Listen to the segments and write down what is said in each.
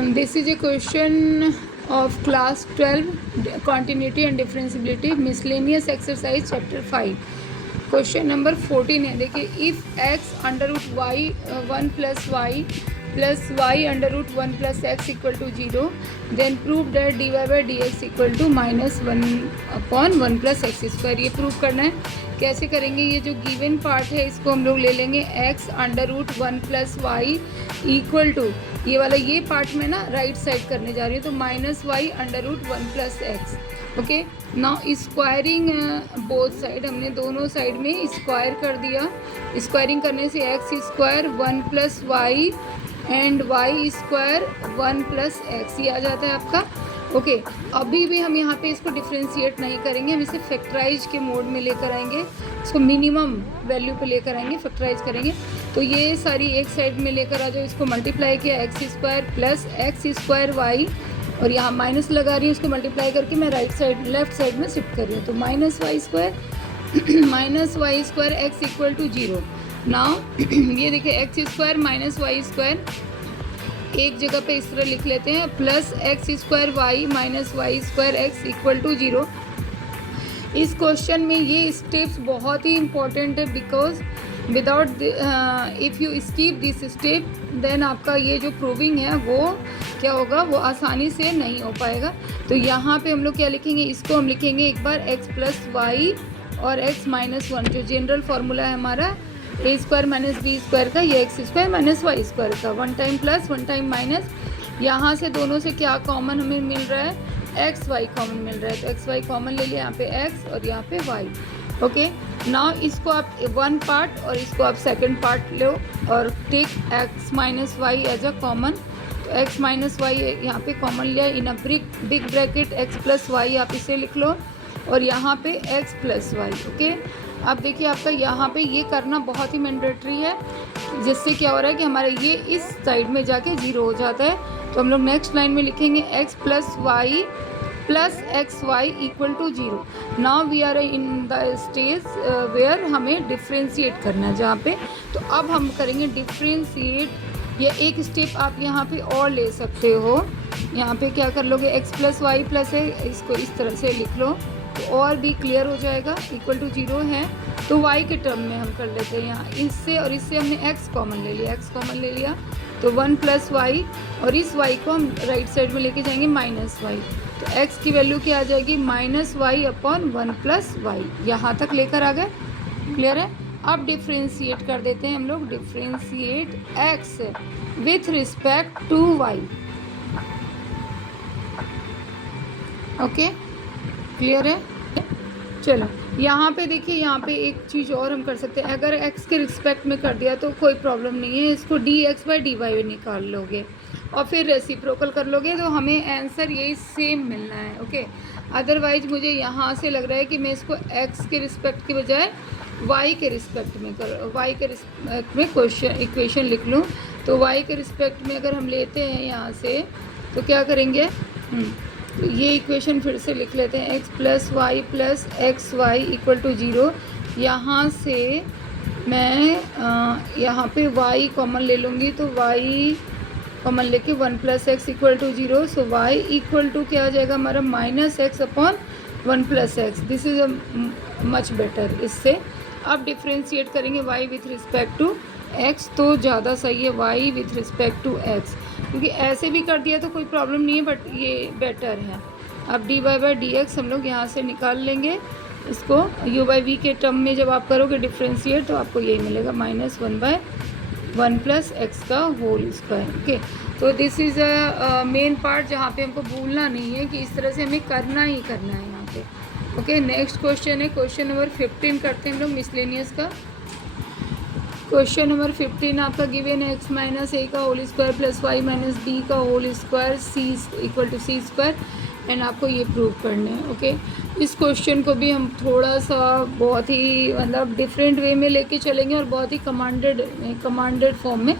This is a question of class 12, continuity and differentiability, miscellaneous exercise chapter 5. Question number 14 है. देखिए, if x under root Y 1 plus Y under root 1 plus x equal to 0, then prove that D Y by D X equal to -1/1 plus x square. ये prove करना है. कैसे करेंगे? ये जो given part है इसको हम लोग ले लेंगे x under root 1 plus Y equal to ये वाला, ये पार्ट में ना राइट साइड करने जा रही है, तो -y under root 1 plus X. Okay, now squaring both side, हमने दोनों साइड में स्क्वायर कर दिया. स्क्वायरिंग करने से X square 1 plus Y and Y square 1 plus X, ये आ जाता है आपका. ओके, अभी भी हम यहाँ पे इसको डिफ्रेंशिएट नहीं करेंगे, हम इसे फैक्टराइज के मोड में लेकर आएंगे, इसको मिनिमम वैल्यू पे लेकर आएंगे, फैक्टराइज करेंगे. तो ये सारी एक साइड में लेकर आ जाओ, इसको मल्टीप्लाई किया X square plus x square Y, और यहाँ माइनस लगा रही हूँ, उसको मल्टीप्लाई करके मैं राइट साइड लेफ्ट साइड में शिफ्ट कर रही हूँ. तो -y square x equal to 0. Now ये देखिए x square minus y square एक जगह पे इस तरह लिख लेते हैं, plus x square y minus y square x equal to 0. इस क्वेश्चन में ये स्टेप्स बहुत ही इंपॉर्टेंट है, because without if you skip this step then आपका ये जो प्रूविंग है वो क्या होगा, वो आसानी से नहीं हो पाएगा. तो यहाँ पे हम लोग क्या लिखेंगे, इसको हम लिखेंगे एक बार x प्लस वाई और x माइनस 1, जो जनरल फार्मूला है हमारा a square minus b square का, ये x square minus y square का, 1 टाइम प्लस 1 टाइम माइनस. यहाँ से दोनों से क्या कॉमन हमें मिल रहा है, एक्स वाई कॉमन मिल रहा है, तो एक्स वाई कॉमन ले लिया, यहाँ पे एक्स और यहाँ पे वाई. ओके, नाउ इसको आप वन पार्ट और इसको आप सेकंड पार्ट लो और take X minus Y as a common. तो एक्स माइनस वाई यहाँ पे कॉमन लिया, in a big bracket X plus Y आप इसे लिख लो, और यहाँ पे एक्स प्लस वाई. ओके, अब देखिए आपका यहाँ पे ये करना बहुत ही मैंडेटरी है, जिससे क्या हो रहा है कि हमारा ये इस साइड में जाके 0 हो जाता है. तो हम लोग नेक्स्ट लाइन में लिखेंगे x plus y plus x y equal to 0. Now we are in the stage where हमें डिफ्रेंशिएट करना है जहाँ पे. तो अब हम करेंगे डिफ्रेंशिएट. ये एक स्टेप आप यहाँ पे और ले सकते हो. यहाँ पे क्या कर लोगे, x प्लस वाई प्लस है, इसको इस तरह से लिख लो तो और भी क्लियर हो जाएगा. इक्वल टू 0 है तो y के टर्म में हम कर लेते हैं. यहाँ इससे और इससे हमने x कॉमन ले लिया, तो 1 प्लस वाई, और इस y को हम राइट साइड में लेके जाएंगे माइनस वाई. तो x की वैल्यू क्या आ जाएगी, -y अपॉन 1 प्लस वाई. यहाँ तक लेकर आ गए, क्लियर है. अब डिफ्रेंशिएट कर देते हैं हम लोग, differentiate x with respect to y. Okay, clear है. चलो यहाँ पे देखिए, यहाँ पे एक चीज़ और हम कर सकते हैं. अगर x के रिस्पेक्ट में कर दिया तो कोई प्रॉब्लम नहीं है, इसको dx बाई dy निकाल लोगे और फिर रेसिप्रोकल कर लोगे, तो हमें आंसर यही सेम मिलना है. ओके, अदरवाइज मुझे यहाँ से लग रहा है कि मैं इसको x के रिस्पेक्ट के बजाय y के रिस्पेक्ट में इक्वेशन लिख लूँ. तो y के रिस्पेक्ट में अगर हम लेते हैं यहाँ से, तो क्या करेंगे, तो ये इक्वेशन फिर से लिख लेते हैं, x plus y plus x y equal to 0. यहाँ से मैं यहाँ पे y कॉमन ले लूँगी, तो y कॉमन लेके 1 plus x equal to 0. So y equal to क्या आ जाएगा हमारा, -x upon 1 plus x. This is a much better. इससे अब डिफ्रेंशिएट करेंगे y with respect to x, तो ज़्यादा सही है y with respect to x, क्योंकि ऐसे भी कर दिया तो कोई प्रॉब्लम नहीं है, बट ये बेटर है. अब dy बाई डी एक्स हम लोग यहाँ से निकाल लेंगे. इसको u बाई v के टर्म में जब आप करोगे डिफ्रेंशिएट, तो आपको यही मिलेगा -1/1 प्लस एक्स का होल स्क्वायर. ओके, तो this is a main part जहाँ पे हमको भूलना नहीं है कि इस तरह से हमें करना ही करना है यहाँ पे. ओके, नेक्स्ट क्वेश्चन है क्वेश्चन नंबर 15 करते हैं हम लोग मिसलेनियस का. क्वेश्चन नंबर 15 आपका गिवन है x माइनस ए का whole square plus Y minus B का whole square C equal to C square, and आपको ये प्रूव करने हैं. ओके, इस क्वेश्चन को भी हम थोड़ा सा बहुत ही मतलब डिफरेंट वे में लेके चलेंगे और बहुत ही कमांडेड फॉर्म में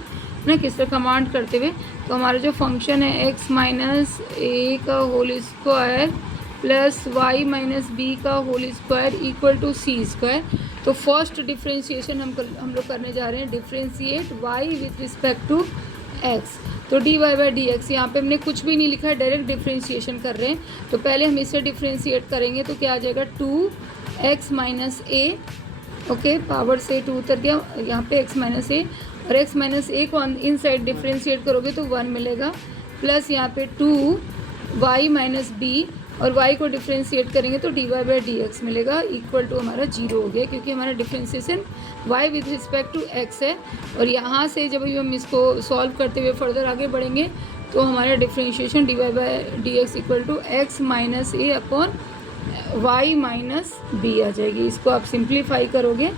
ना, किस तरह कमांड करते हुए. तो हमारा जो फंक्शन है x माइनस ए का whole square plus Y minus B का whole square equal to C square. तो फर्स्ट डिफ्रेंशिएशन हम लोग करने जा रहे हैं, differentiate y with respect to X. तो D Y by D X, यहाँ पे हमने कुछ भी नहीं लिखा है, डायरेक्ट डिफ्रेंशिएशन कर रहे हैं। तो पहले हम इसे डिफ्रेंशिएट करेंगे तो क्या आ जाएगा 2x माइनस ए, ओके, पावर से 2 उतर गया, यहाँ पे x माइनस ए, और x माइनस ए को इन साइड डिफ्रेंशिएट करोगे तो 1 मिलेगा, प्लस यहाँ पे 2y माइनस बी, और y को डिफ्रेंशिएट करेंगे तो D Y by D x मिलेगा, इक्वल टू हमारा 0 हो गया, क्योंकि हमारा differentiation y with respect to x है। और यहाँ से जब हम इसको सॉल्व करते हुए फर्दर आगे बढ़ेंगे तो हमारा differentiation D Y by D X equal to X minus A upon y minus B आ जाएगी। इसको आप सिंप्लीफाई करोगे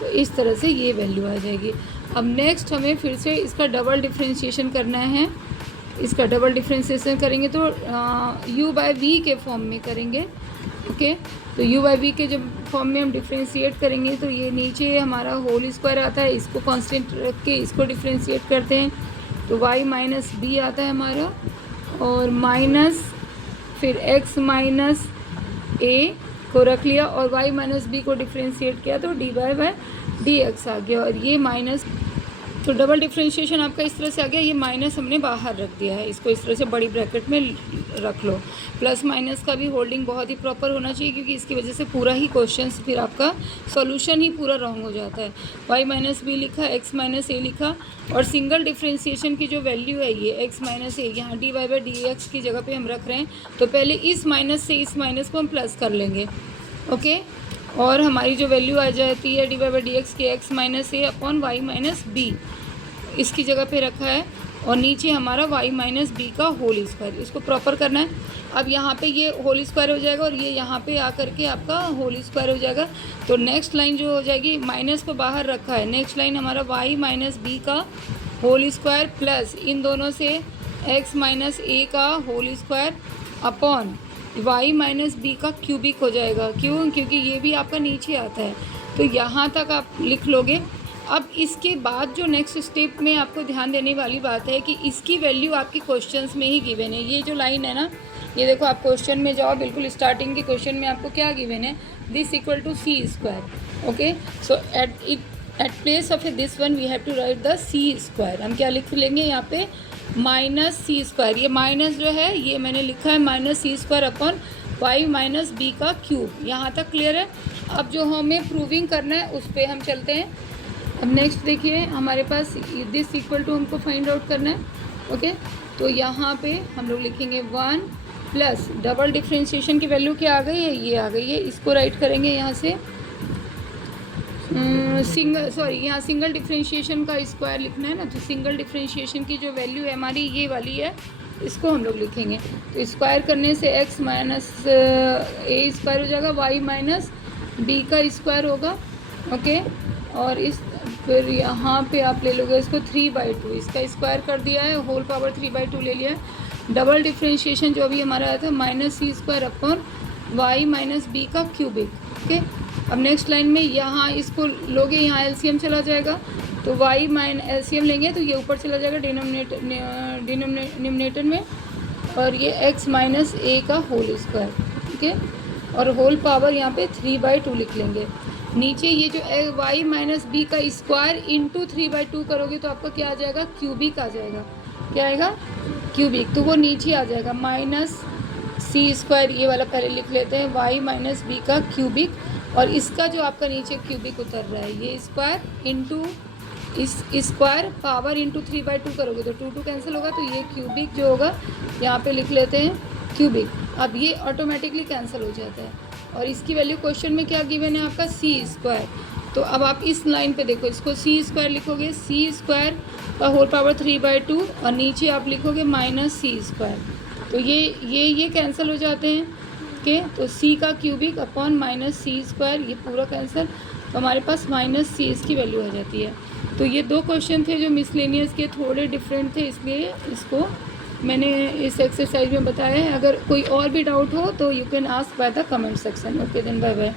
तो इस तरह से ये वैल्यू आ जाएगी। अब नेक्स्ट हमें फिर से इसका डबल डिफ्रेंशिएशन करना है। इसका डबल डिफ्रेंशिएशन करेंगे तो u बाय v के फॉर्म में करेंगे, ओके। तो u बाय v के जब फॉर्म में हम डिफ्रेंशिएट करेंगे तो ये नीचे हमारा होल स्क्वायर आता है, इसको कांस्टेंट रख के इसको डिफ्रेंशिएट करते हैं तो y माइनस बी आता है हमारा, और माइनस फिर x माइनस ए को रख लिया और y माइनस बी को डिफ्रेंशिएट किया तो D Y by D X आ गया। और ये माइनस, तो डबल डिफ्रेंशिएशन आपका इस तरह से आ गया। ये माइनस हमने बाहर रख दिया है, इसको इस तरह से बड़ी ब्रैकेट में रख लो। प्लस माइनस का भी होल्डिंग बहुत ही प्रॉपर होना चाहिए, क्योंकि इसकी वजह से पूरा ही क्वेश्चन फिर आपका सॉल्यूशन ही पूरा रॉन्ग हो जाता है। y माइनस बी लिखा, x माइनस ए लिखा, और सिंगल डिफ्रेंशिएशन की जो वैल्यू है ये x माइनस ए, यहाँ d Y by D x की जगह पे हम रख रहे हैं। तो पहले इस माइनस से इस माइनस को हम प्लस कर लेंगे, ओके। और हमारी जो वैल्यू आ जाती है d Y by D x की एक्स माइनस ए अपॉन वाई माइनस बी, इसकी जगह पे रखा है, और नीचे हमारा y माइनस बी का होल स्क्वायर, इसको प्रॉपर करना है। अब यहाँ पे ये होल स्क्वायर हो जाएगा और ये यहाँ पे आकर के आपका होल स्क्वायर हो जाएगा। तो नेक्स्ट लाइन जो हो जाएगी, माइनस को बाहर रखा है, नेक्स्ट लाइन हमारा y माइनस बी का होल स्क्वायर प्लस इन दोनों से x माइनस ए का whole square upon y minus B का क्यूबिक हो जाएगा। क्यों? क्योंकि ये भी आपका नीचे आता है। तो यहाँ तक आप लिख लोगे। अब इसके बाद जो नेक्स्ट स्टेप में आपको ध्यान देने वाली बात है कि इसकी वैल्यू आपकी क्वेश्चंस में ही गिवन है। ये जो लाइन है ना, ये देखो, आप क्वेश्चन में जाओ, बिल्कुल स्टार्टिंग के क्वेश्चन में आपको क्या गिवन है, this equal to C square, okay. So at place of this one we have to write the C square. हम क्या लिख लेंगे यहाँ पे, माइनस सी स्क्वायर। ये माइनस जो है ये मैंने लिखा है minus C square upon Y minus B का क्यूब। यहाँ तक क्लियर है। अब जो हमें प्रूविंग करना है उस पर हम चलते हैं। अब नेक्स्ट देखिए, हमारे पास दिस इक्वल टू हमको फाइंड आउट करना है, ओके। तो यहाँ पे हम लोग लिखेंगे 1 प्लस डबल डिफ्रेंशिएशन की वैल्यू क्या आ गई है, ये आ गई है। इसको राइट करेंगे यहाँ से यहाँ सिंगल डिफ्रेंशिएशन का स्क्वायर लिखना है ना, तो सिंगल डिफ्रेंशिएशन की जो वैल्यू है हमारी ये वाली है, इसको हम लोग लिखेंगे। तो स्क्वायर करने से x माइनस ए स्क्वायर हो जाएगा, y माइनस बी का स्क्वायर होगा, ओके। और इस फिर यहाँ पे आप ले लोगे इसको 3/2, इसका स्क्वायर कर दिया है, होल पावर 3/2 ले लिया है। डबल डिफ्रेंशिएशन जो अभी हमारा आया था minus C square upon Y minus B का क्यूबिक, ओके। अब नेक्स्ट लाइन में यहाँ इसको लोगे, यहाँ एलसीएम चला जाएगा, तो वाई माइन एलसीएम लेंगे तो ये ऊपर चला जाएगा डिनोमिनेटर में, और ये एक्स माइनस ए का होल स्क्वायर, ओके। और होल पावर यहाँ पे 3/2 लिख लेंगे। नीचे ये जो वाई माइनस बी का स्क्वायर इंटू 3/2 करोगे तो आपका क्या आ जाएगा, क्यूबिक आ जाएगा। क्या आएगा, क्यूबिक। तो वो नीचे आ जाएगा माइनस सी स्क्वायर, ये वाला पहले लिख लेते हैं, वाई माइनस बी का क्यूबिक, और इसका जो आपका नीचे क्यूबिक उतर रहा है ये स्क्वायर इंटू इस स्क्वायर पावर इंटू 3/2 करोगे तो 2 कैंसिल होगा, तो ये क्यूबिक जो होगा यहाँ पे लिख लेते हैं क्यूबिक। अब ये ऑटोमेटिकली कैंसिल हो जाता है। और इसकी वैल्यू क्वेश्चन में क्या गिवन है आपका, सी स्क्वायर। तो अब आप इस लाइन पे देखो, इसको सी स्क्वायर लिखोगे, सी स्क्वायर का होल पावर 3/2, और नीचे आप लिखोगे माइनस सी स्क्वायर। तो ये कैंसिल हो जाते हैं, ओके। तो सी का cubic upon minus C square, ये पूरा कैंसिल, तो हमारे पास माइनस सी इसकी वैल्यू आ जाती है। तो ये 2 क्वेश्चन थे जो मिसलेनियस के थोड़े डिफरेंट थे, इसलिए इसको मैंने इस एक्सरसाइज में बताया है। अगर कोई और भी डाउट हो तो you can ask by the comment section. Okay then, bye bye.